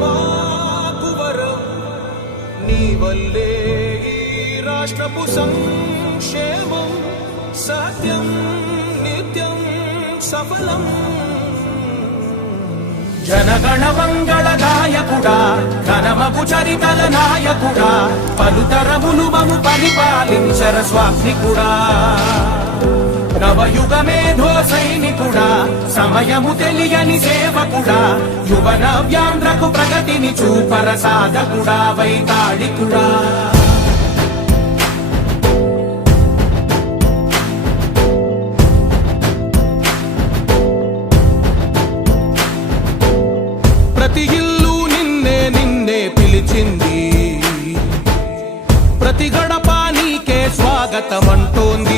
మాకు వరం నీ వల్లే ఈ రాష్ట్రపు సంక్షేమం సత్యం నిత్యం సఫలం జనగణ మంగళ గాయకుడా ఘనమగు చరితల నాయకుడా పలుతరములు మము పరిపాలించర స్వామికుడా నవయుగ మేధో సైనికుడా సమయము తెలియని సేవకుడా యువన వ్యాంధ్రకు ప్రగతిని చూపర సాధకుడా వైతాళికుడా ప్రతి ఇల్లు నిన్నే నిన్నే పిలిచింది ప్రతి గడప నీకే స్వాగతమంటోంది